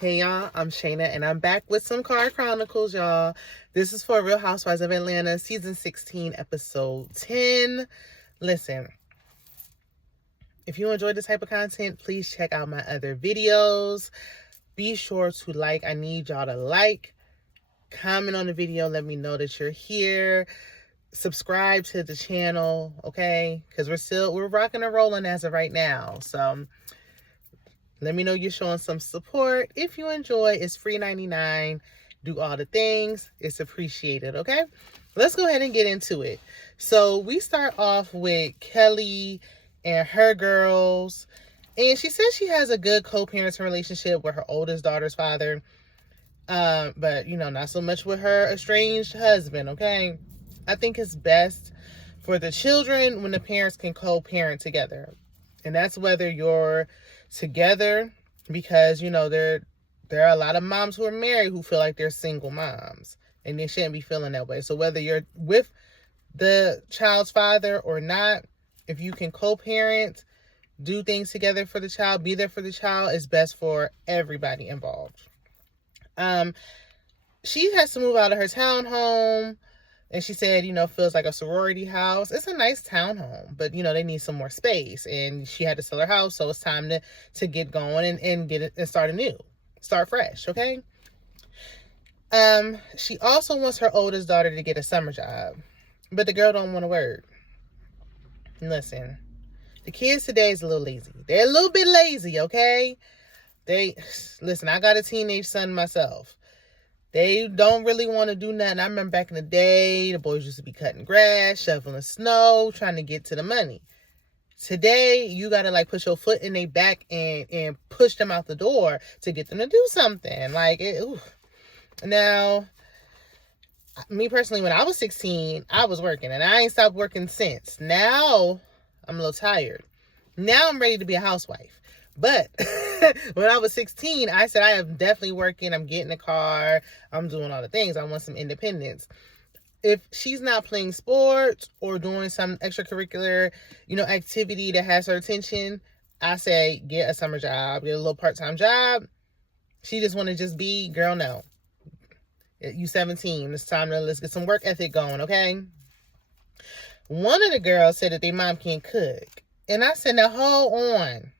Hey y'all, I'm Shayna and I'm back with some Car Chronicles, y'all. This is for Real Housewives of Atlanta, season 16, episode 10. Listen, if you enjoy this type of content, please check out my other videos. Be sure to like. I need y'all to like, comment on the video, let me know that you're here. Subscribe to the channel, okay? Because we're rocking and rolling as of right now. So let me know you're showing some support. If you enjoy, it's free 99. Do all the things. It's appreciated, okay? Let's go ahead and get into it. So we start off with Kelly and her girls. And she says she has a good co-parenting relationship with her oldest daughter's father. But, not so much with her estranged husband, okay? I think it's best for the children when the parents can co-parent together. And that's whether you're together, because there are a lot of moms who are married who feel like they're single moms and they shouldn't be feeling that way. So whether you're with the child's father or not, if you can co-parent, do things together for the child, be there for the child, is best for everybody involved. She has to move out of her townhome. And she said, feels like a sorority house. It's a nice townhome, but, they need some more space. And she had to sell her house, so it's time to get going and get it and start anew. Start fresh, okay? She also wants her oldest daughter to get a summer job, but the girl don't want to work. Listen, the kids today is a little lazy. They're a little bit lazy, okay? Listen, I got a teenage son myself. They don't really want to do nothing. I remember back in the day, the boys used to be cutting grass, shoveling snow, trying to get to the money. Today, you got to push your foot in their back and push them out the door to get them to do something. Now, me personally, when I was 16, I was working and I ain't stopped working since. Now, I'm a little tired. Now I'm ready to be a housewife. But when I was 16, I said, I am definitely working. I'm getting a car. I'm doing all the things. I want some independence. If she's not playing sports or doing some extracurricular, activity that has her attention, I say, get a summer job, get a little part-time job. She just want to just be, girl, no. You 17. It's time let's get some work ethic going, okay? One of the girls said that their mom can't cook. And I said, now hold on.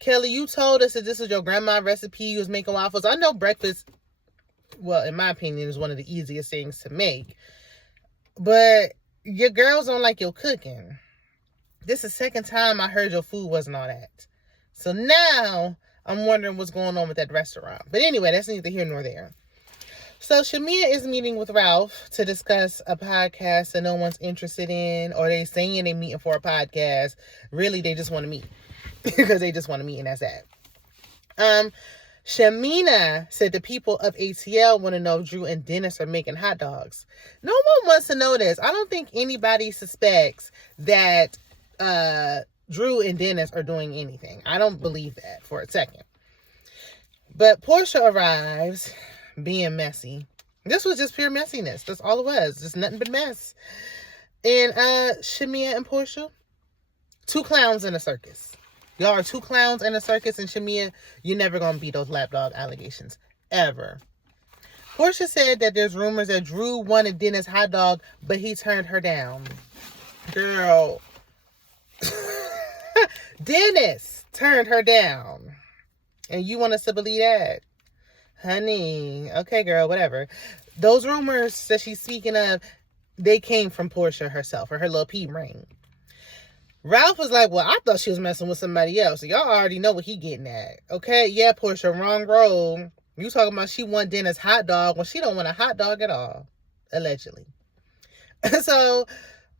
Kelly, you told us that this was your grandma's recipe. You was making waffles. I know breakfast, well, in my opinion, is one of the easiest things to make. But your girls don't like your cooking. This is the second time I heard your food wasn't all that. So now I'm wondering what's going on with that restaurant. But anyway, that's neither here nor there. So Shamia is meeting with Ralph to discuss a podcast that no one's interested in, or they saying they're meeting for a podcast. Really, they just want to meet. Because they just want to meet, and that's that. Shamina said the people of ATL want to know if Drew and Dennis are making hot dogs. No one wants to know this. I don't think anybody suspects that Drew and Dennis are doing anything. I don't believe that for a second. But Porsha arrives being messy. This was just pure messiness. That's all it was. Just nothing but mess. And Shamia and Porsha, two clowns in a circus. Y'all are two clowns in a circus, and Shamia, you're never going to beat those lapdog allegations. Ever. Porsha said that there's rumors that Drew wanted Dennis' hot dog, but he turned her down. Girl. Dennis turned her down. And you want us to believe that? Honey. Okay, girl, whatever. Those rumors that she's speaking of, they came from Porsha herself, or her little pea ring. Ralph was like, well, I thought she was messing with somebody else. So y'all already know what he getting at. Okay? Yeah, Porsha, wrong road. You talking about she want Dennis' hot dog when she don't want a hot dog at all. Allegedly. So,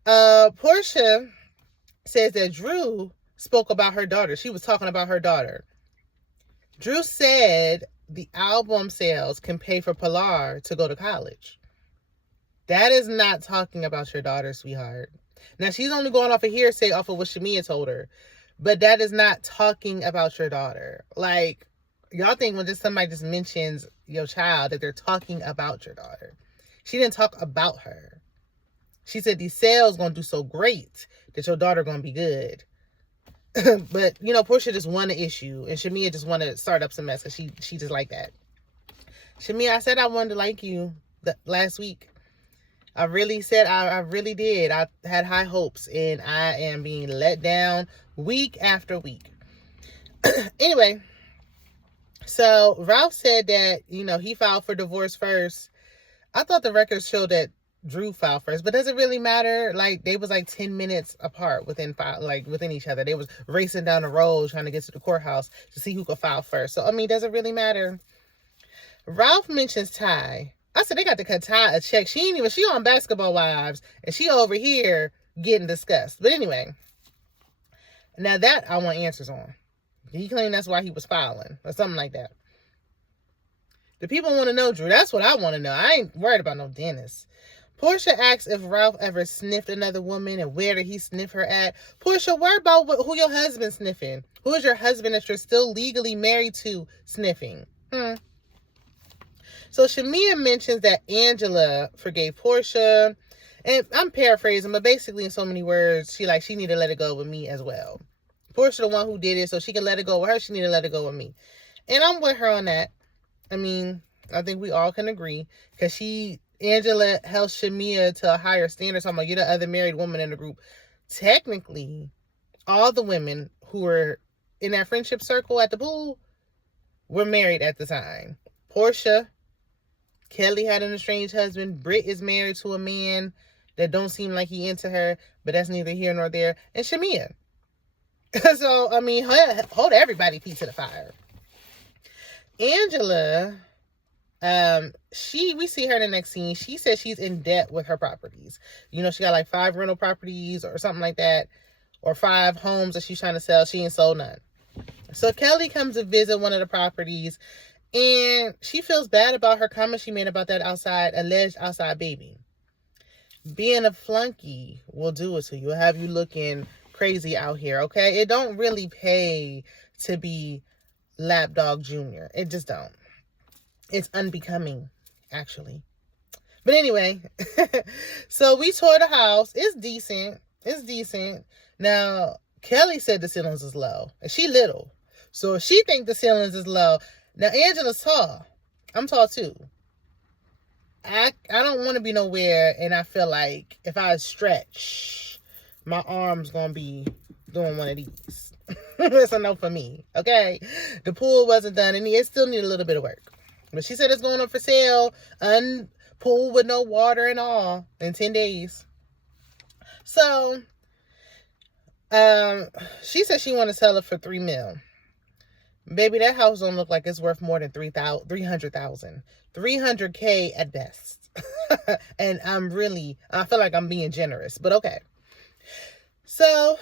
Porsha says that Drew spoke about her daughter. She was talking about her daughter. Drew said the album sales can pay for Pilar to go to college. That is not talking about your daughter, sweetheart. Now, she's only going off of hearsay off of what Shamia told her. But that is not talking about your daughter. Y'all think when somebody just mentions your child that they're talking about your daughter. She didn't talk about her. She said these sales going to do so great that your daughter going to be good. But, you know, Porsha just won the issue, and Shamea just wanted to start up some mess because she just like that. Shamea, I said I wanted to like you last week. I really said, I really did. I had high hopes, and I am being let down week after week. Anyway, so Ralph said that, you know, he filed for divorce first. I thought the records showed that Drew filed first, but does it really matter? Like, they was like 10 minutes apart within each other. They was racing down the road trying to get to the courthouse to see who could file first. So, I mean, does it really matter? Ralph mentions Ty. I said they got to cut Ty a check. She on Basketball Wives, and she over here getting discussed. But anyway, now that I want answers on. He claimed that's why he was filing or something like that. The people want to know, Drew. That's what I want to know. I ain't worried about no dentist. Porsha asks if Ralph ever sniffed another woman and where did he sniff her at. Porsha, worry about who your husband's sniffing. Who is your husband that you're still legally married to sniffing? So Shamia mentions that Angela forgave Porsha. And I'm paraphrasing, but basically in so many words, she need to let it go with me as well. Porsha the one who did it, so she can let it go with her. She need to let it go with me. And I'm with her on that. I mean, I think we all can agree. Because Angela held Shamia to a higher standard. So I'm like, you're the other married woman in the group. Technically, all the women who were in that friendship circle at the pool were married at the time. Porsha, Kelly had an estranged husband. Britt is married to a man that don't seem like he into her. But that's neither here nor there. And Shamia. So, I mean, hold everybody feet to the fire. Angela, we see her in the next scene. She says she's in debt with her properties. You know, she got like 5 rental properties or something like that, or 5 homes that she's trying to sell. She ain't sold none. So Kelly comes to visit one of the properties, and she feels bad about her comment she made about that alleged outside baby. Being a flunky will do it to you. It'll have you looking crazy out here, okay? It don't really pay to be Lapdog Junior. It just don't. It's unbecoming, actually. But anyway, so we toured the house. It's decent. Now, Kelly said the ceilings is low, and she little. So if she think the ceilings is low, now Angela's tall. I'm tall too. I don't want to be nowhere, and I feel like if I stretch, my arm's gonna be doing one of these. That's a no for me, okay? The pool wasn't done, and it still need a little bit of work. But she said it's going up for sale, pool with no water and all, in 10 days. So, she said she want to sell it for $3 million. Baby, that house don't look like it's worth more than $300,000. $300K at best. And I feel like I'm being generous, but okay. So,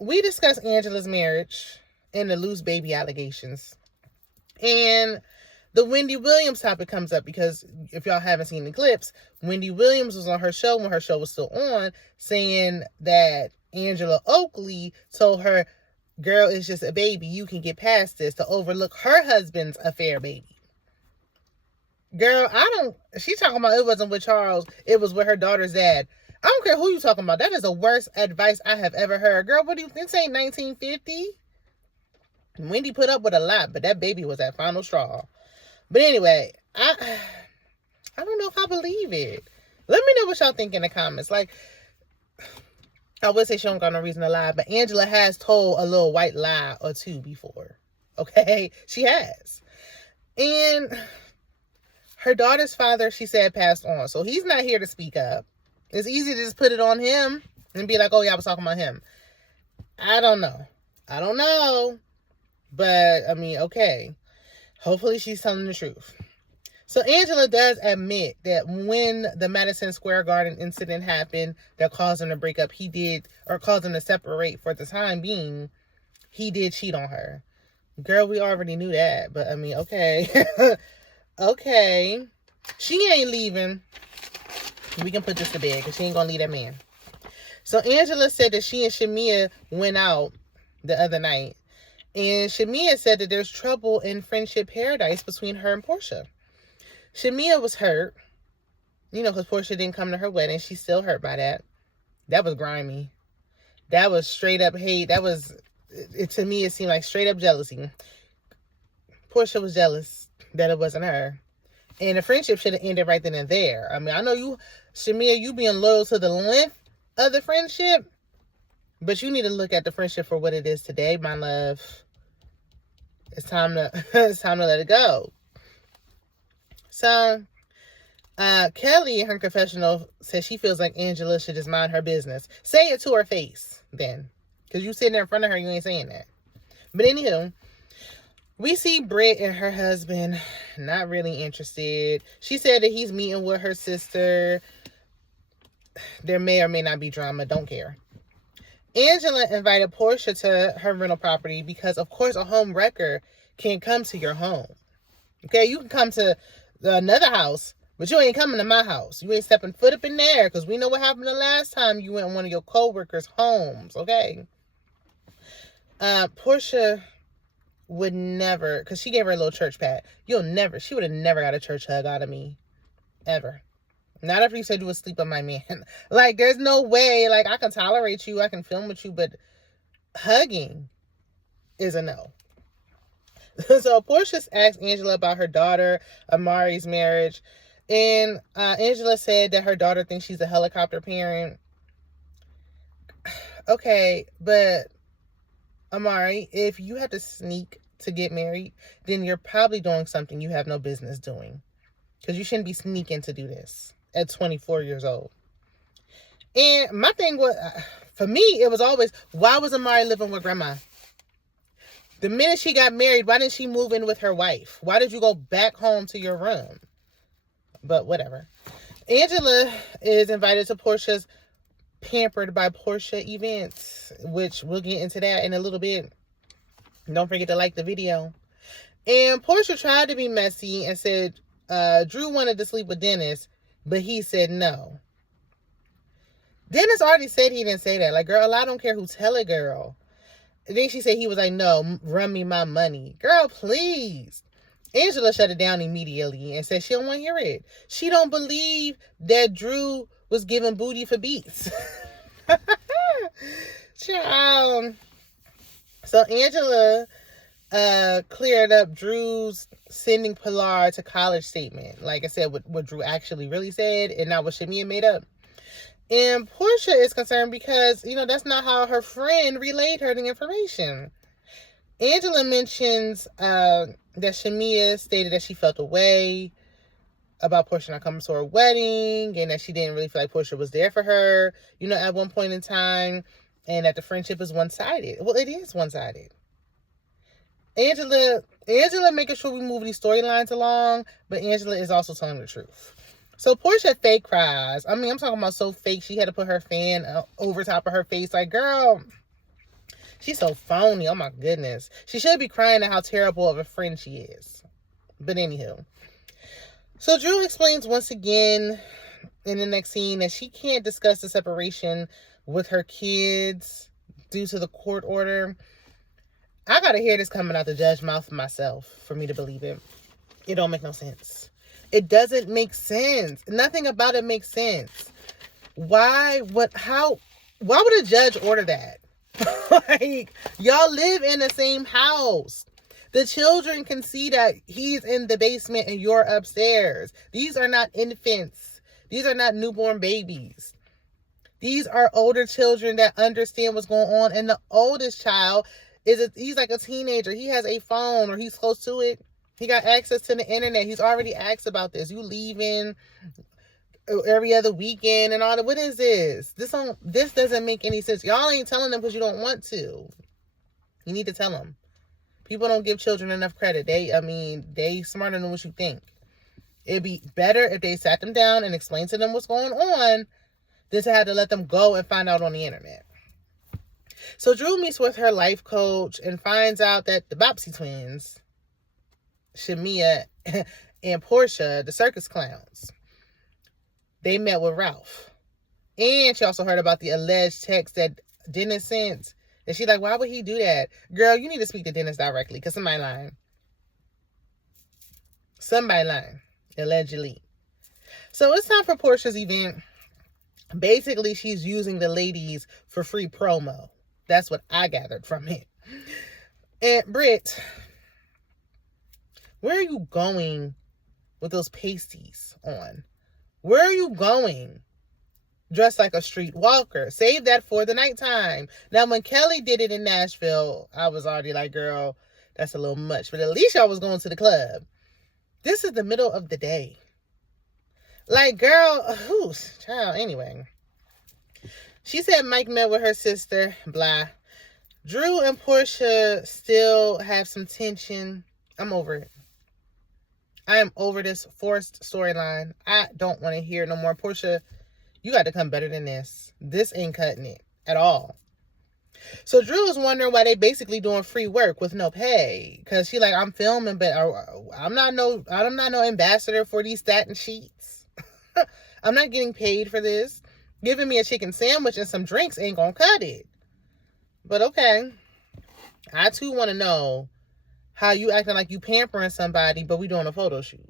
we discussed Angela's marriage and the loose baby allegations. And the Wendy Williams topic comes up because if y'all haven't seen the clips, Wendy Williams was on her show when her show was still on, saying that Angela Oakley told her, girl, it's just a baby. You can get past this, to overlook her husband's affair baby. Girl, she talking about it wasn't with Charles. It was with her daughter's dad. I don't care who you talking about. That is the worst advice I have ever heard. Girl, what do you think? This ain't 1950. Wendy put up with a lot, but that baby was that final straw. But anyway, I don't know if I believe it. Let me know what y'all think in the comments. Like, I would say she don't got no reason to lie, but Angela has told a little white lie or two before. Okay? She has. And her daughter's father, she said, passed on. So he's not here to speak up. It's easy to just put it on him and be like, oh, yeah, I was talking about him. I don't know. But, I mean, okay. Hopefully she's telling the truth. So Angela does admit that when the Madison Square Garden incident happened that caused them to break up, caused them to separate for the time being, he did cheat on her. Girl, we already knew that. But, I mean, okay. Okay. She ain't leaving. We can put this to bed because she ain't going to leave that man. So Angela said that she and Shamia went out the other night. And Shamia said that there's trouble in friendship paradise between her and Porsha. Shamia was hurt, because Porsha didn't come to her wedding. She's still hurt by that. That was grimy. That was straight up hate. That was to me, it seemed like straight up jealousy. Porsha was jealous that it wasn't her. And the friendship should have ended right then and there. I mean, I know you, Shamia, you being loyal to the length of the friendship, but you need to look at the friendship for what it is today, my love. It's time to it's time to let it go. So, Kelly in her confessional says she feels like Angela should just mind her business. Say it to her face, then, because you sitting there in front of her, you ain't saying that. But anywho, we see Britt and her husband not really interested. She said that he's meeting with her sister. There may or may not be drama. Don't care. Angela invited Porsha to her rental property because, of course, a home wrecker can come to your home. Okay, you can come to another house, but you ain't coming to my house. You ain't stepping foot up in there because we know what happened the last time you went in one of your co-workers' homes. Okay. Porsha would never, because she gave her a little church pat. She would have never got a church hug out of me. Ever. Not after you said you would sleep with my man. Like, there's no way, like, I can tolerate you, I can film with you, but hugging is a no. So Porsha asked Angela about her daughter, Amari's marriage. And Angela said that her daughter thinks she's a helicopter parent. Okay, but Amari, if you have to sneak to get married, then you're probably doing something you have no business doing. Because you shouldn't be sneaking to do this at 24 years old. And my thing was, for me, it was always, why was Amari living with grandma? The minute she got married, why didn't she move in with her wife? Why did you go back home to your room? But whatever. Angela is invited to Porsha's Pampered by Porsha events, which we'll get into that in a little bit. Don't forget to like the video. And Porsha tried to be messy and said Drew wanted to sleep with Dennis, but he said no. Dennis already said he didn't say that. Like, girl, I don't care who tell it, girl. And then she said he was like, no, run me my money. Girl, please. Angela shut it down immediately and said she don't want to hear it. She don't believe that Drew was giving booty for beats. Child. So Angela cleared up Drew's sending Pilar to college statement. Like I said, what Drew actually really said and not what Shamia made up. And Porsha is concerned because, that's not how her friend relayed her the information. Angela mentions that Shamia stated that she felt away about Porsha not coming to her wedding and that she didn't really feel like Porsha was there for her, at one point in time, and that the friendship is one-sided. Well, it is one-sided. Angela making sure we move these storylines along, but Angela is also telling the truth. So Porsha fake cries. I mean, I'm talking about so fake, she had to put her fan over top of her face. Like, girl, she's so phony. Oh, my goodness. She should be crying at how terrible of a friend she is. But anywho. So Drew explains once again in the next scene that she can't discuss the separation with her kids due to the court order. I got to hear this coming out the judge's mouth myself for me to believe it. It don't make no sense. It doesn't make sense. Nothing about it makes sense. Why would a judge order that? Like, y'all live in the same house. The children can see that he's in the basement and you're upstairs. These are not infants. These are not newborn babies. These are older children that understand what's going on. And the oldest child he's like a teenager. He has a phone or he's close to it. He got access to the internet. He's already asked about this. You leaving every other weekend and all that. What is this? This doesn't make any sense. Y'all ain't telling them because you don't want to. You need to tell them. People don't give children enough credit. They smarter than what you think. It'd be better if they sat them down and explained to them what's going on than to have to let them go and find out on the internet. So Drew meets with her life coach and finds out that the Bobbsey twins, Shamia and Porsha, the circus clowns, they met with Ralph. And she also heard about the alleged text that Dennis sent. And she's like, why would he do that? Girl, you need to speak to Dennis directly because somebody lying. Somebody lying, allegedly. So it's time for Porsha's event. Basically, she's using the ladies for free promo. That's what I gathered from it. And Britt, where are you going with those pasties on? Where are you going? Dressed like a street walker. Save that for the nighttime. Now, when Kelly did it in Nashville, I was already like, girl, that's a little much. But at least y'all was going to the club. This is the middle of the day. Like, girl, who's child? Anyway. She said Mike met with her sister, blah. Drew and Porsha still have some tension. I'm over it. I am over this forced storyline. I don't want to hear no more. Porsha, you got to come better than this. This ain't cutting it at all. So Drew is wondering why they basically doing free work with no pay. Cause she like, I'm filming, but I'm not no ambassador for these satin sheets. I'm not getting paid for this. Giving me a chicken sandwich and some drinks ain't gonna cut it. But okay. I too want to know how you acting like you pampering somebody, but we doing a photo shoot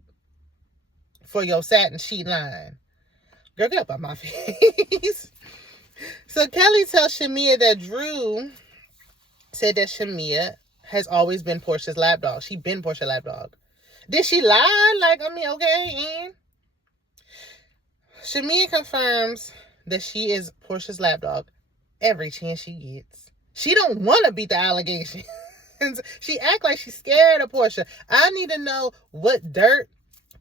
for your satin sheet line. Girl, get up out my face. So Kelly tells Shamea that Drew said that Shamea has always been Porsha's lapdog. She been Porsha's lapdog. Did she lie? Like, I mean, okay. And Shamea confirms that she is Porsha's lapdog every chance she gets. She don't want to beat the allegation. She act like she's scared of Porsha. I need to know what dirt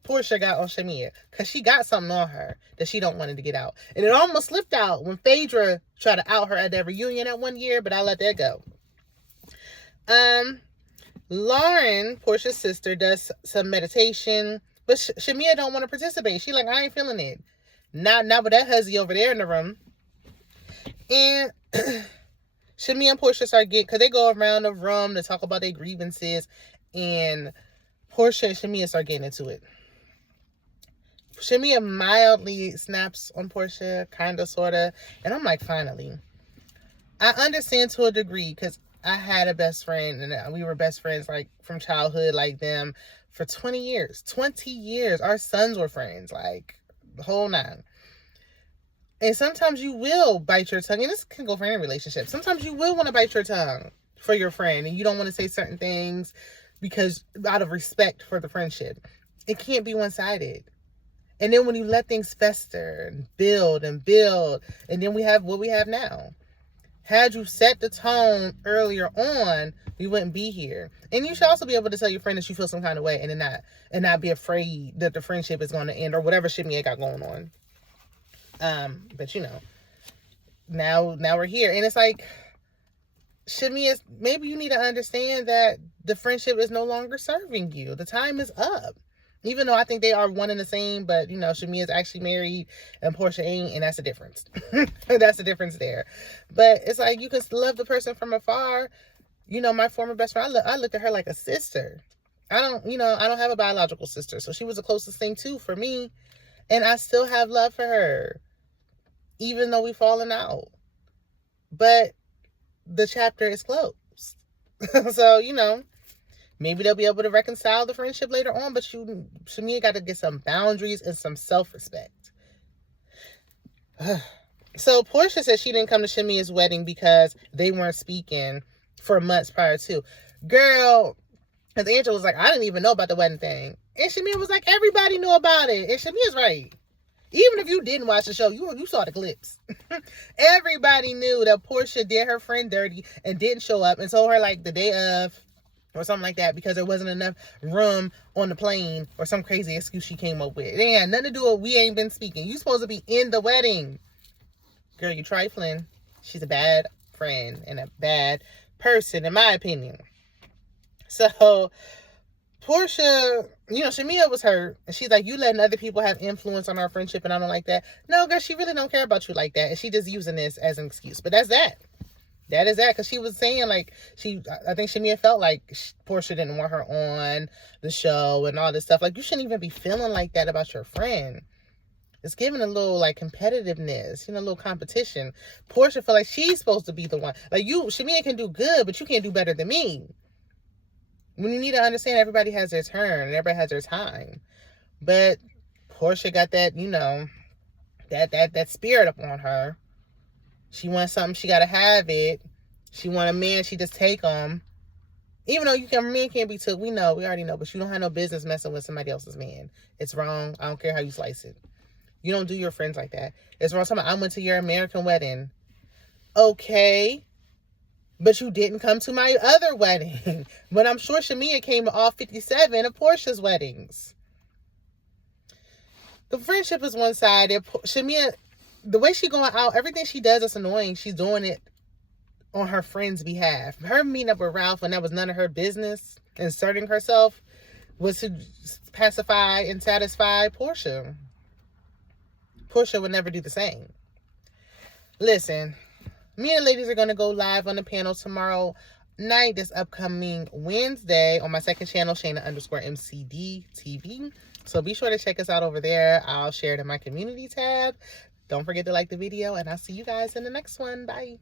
Porsha got on Shamea, because she got something on her that she don't want to get out. And it almost slipped out when Phaedra tried to out her at that reunion that one year, but I let that go. Lauren, Porsha's sister, does some meditation, but Shamea don't want to participate. She like, I ain't feeling it. Not with that huzzy over there in the room. And Shamea and Porsha start getting, because they go around the room to talk about their grievances, and Porsha and Shamea start getting into it. Shamea mildly snaps on Porsha, kind of, sort of. And I'm like, finally. I understand to a degree, because I had a best friend, and we were best friends, like, from childhood, like them, for 20 years. 20 years. Our sons were friends, like, the whole nine. And sometimes you will bite your tongue, and this can go for any relationship. Sometimes you will want to bite your tongue for your friend, and you don't want to say certain things because out of respect for the friendship. It can't be one-sided. And then when you let things fester and build, and then we have what we have now. Had you set the tone earlier on, we wouldn't be here. And you should also be able to tell your friend that you feel some kind of way, and not be afraid that the friendship is going to end, or whatever shit you got going on. But you know, now we're here, and it's like, Shamea, maybe you need to understand that the friendship is no longer serving you. The time is up. Even though I think they are one and the same, but, you know, Shamea is actually married and Porsha ain't, and that's the difference. That's the difference there. But it's like, you can love the person from afar. You know, my former best friend, I looked at her like a sister. I don't have a biological sister, so she was the closest thing, too, for me. And I still have love for her, even though we've fallen out. But the chapter is closed. So, you know, maybe they'll be able to reconcile the friendship later on, but Shamea got to get some boundaries and some self-respect. So Porsha said she didn't come to Shamea's wedding because they weren't speaking for months prior to. Girl, because Angela was like, I didn't even know about the wedding thing. And Shamea was like, everybody knew about it. And Shamea's right. Even if you didn't watch the show, you saw the clips. Everybody knew that Porsha did her friend dirty and didn't show up and told her like the day of, or something like that, because there wasn't enough room on the plane, or some crazy excuse she came up with. It ain't had nothing to do with we ain't been speaking. You supposed to be in the wedding. Girl, you trifling. She's a bad friend and a bad person, in my opinion. So, Porsha, you know, Shamea was hurt, and she's like, you letting other people have influence on our friendship, and I don't like that. No, girl, she really don't care about you like that, and she just using this as an excuse. But that's that. That is that, because she was saying, like, I think Shamea felt like Porsha didn't want her on the show and all this stuff. Like, you shouldn't even be feeling like that about your friend. It's giving a little, like, competitiveness, you know, a little competition. Porsha feel like she's supposed to be the one. Like, Shamea can do good, but you can't do better than me. When you need to understand, everybody has their turn and everybody has their time. But Porsha got that, you know, that spirit up on her. She wants something, she got to have it. She want a man, she just take him. Even though men can't be took, we already know, but you don't have no business messing with somebody else's man. It's wrong. I don't care how you slice it. You don't do your friends like that. It's wrong. I went to your American wedding. Okay. But you didn't come to my other wedding. But I'm sure Shamia came to all 57 of Porsha's weddings. The friendship is one side. Shamia, the way she going out, everything she does is annoying. She's doing it on her friend's behalf. Her meeting up with Ralph when that was none of her business, inserting herself, was to pacify and satisfy Porsha. Porsha would never do the same. Listen, me and the ladies are going to go live on the panel tomorrow night, this upcoming Wednesday, on my second channel, Shayna_MCD TV. So be sure to check us out over there. I'll share it in my community tab. Don't forget to like the video, and I'll see you guys in the next one. Bye.